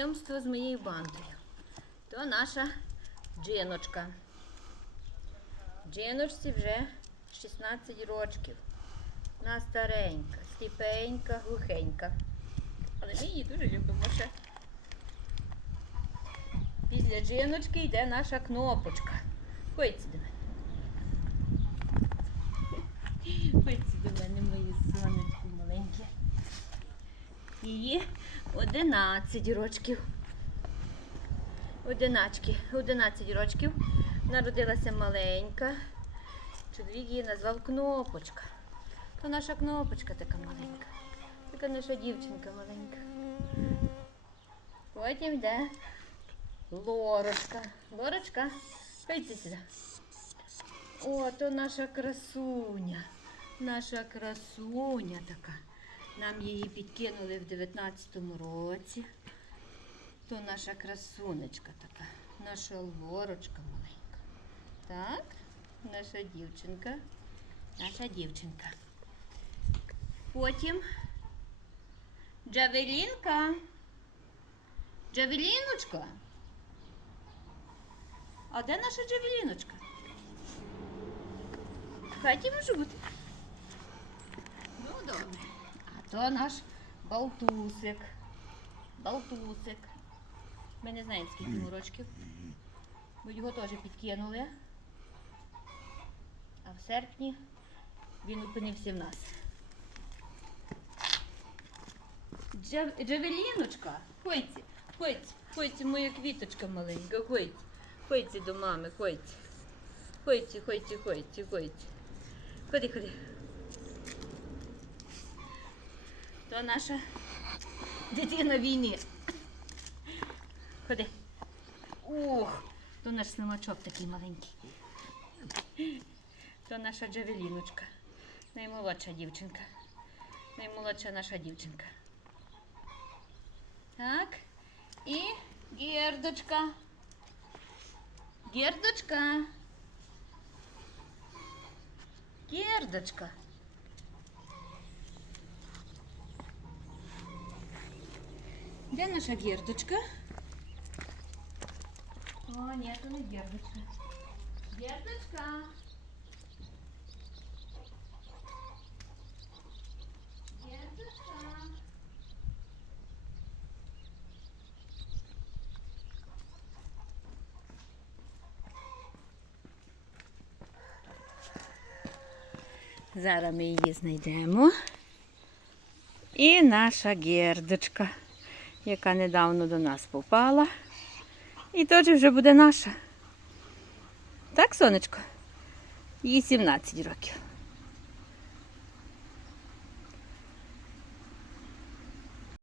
знайомство з моєю бандою. То наша джиночка. Джиночці вже 16 років. Вона старенька, сліпенька, глухенька. Але ми її дуже любимо ще. Після джиночки йде наша кнопочка. Ходьте до мене. Ходьте до мене, мої сонечки маленькі. Її 11 рочків. Одиначки, 11 рочків. Народилася маленька. Чоловік її назвав Кнопочка. То наша кнопочка така маленька. Така наша дівчинка маленька. Потім йде Лорочка. Лорочка, пойди сюди. О, то наша красуня. Наша красуня така. Нам її підкинули в 19-му році. То наша красунечка така, наша лорочка маленька. Так, наша дівчинка. Наша дівчинка. Потім Джавелінка. Джавеліночка. А де наша Джавеліночка? В хаті може бути. Ну, добре. То наш Балтусик. Балтусик. Ми не знаємо, скільки йому рочків. Бо його теж підкинули. А в серпні він опинився в нас. Джав... Джавеліночка, ходьте, ходьте, ходьте, моя квіточка маленька, ходьте. Ходьте до мами, ходьте. Ходьте, ходьте, ходьте, ходьте. Ходи, ходи. То наша дитина війни. Ходи. Ух, то наш слимачок такий маленький. То наша Джавеліночка. Наймолодша дівчинка. Наймолодша наша дівчинка. Так. І гердочка. Гердочка. Гердочка. Де наша гердочка? О, ні, то не гердочка. Гердочка. Гердочка. Зараз ми її знайдемо. І наша гердочка, яка недавно до нас попала. І теж вже буде наша. Так, сонечко? Їй 17 років.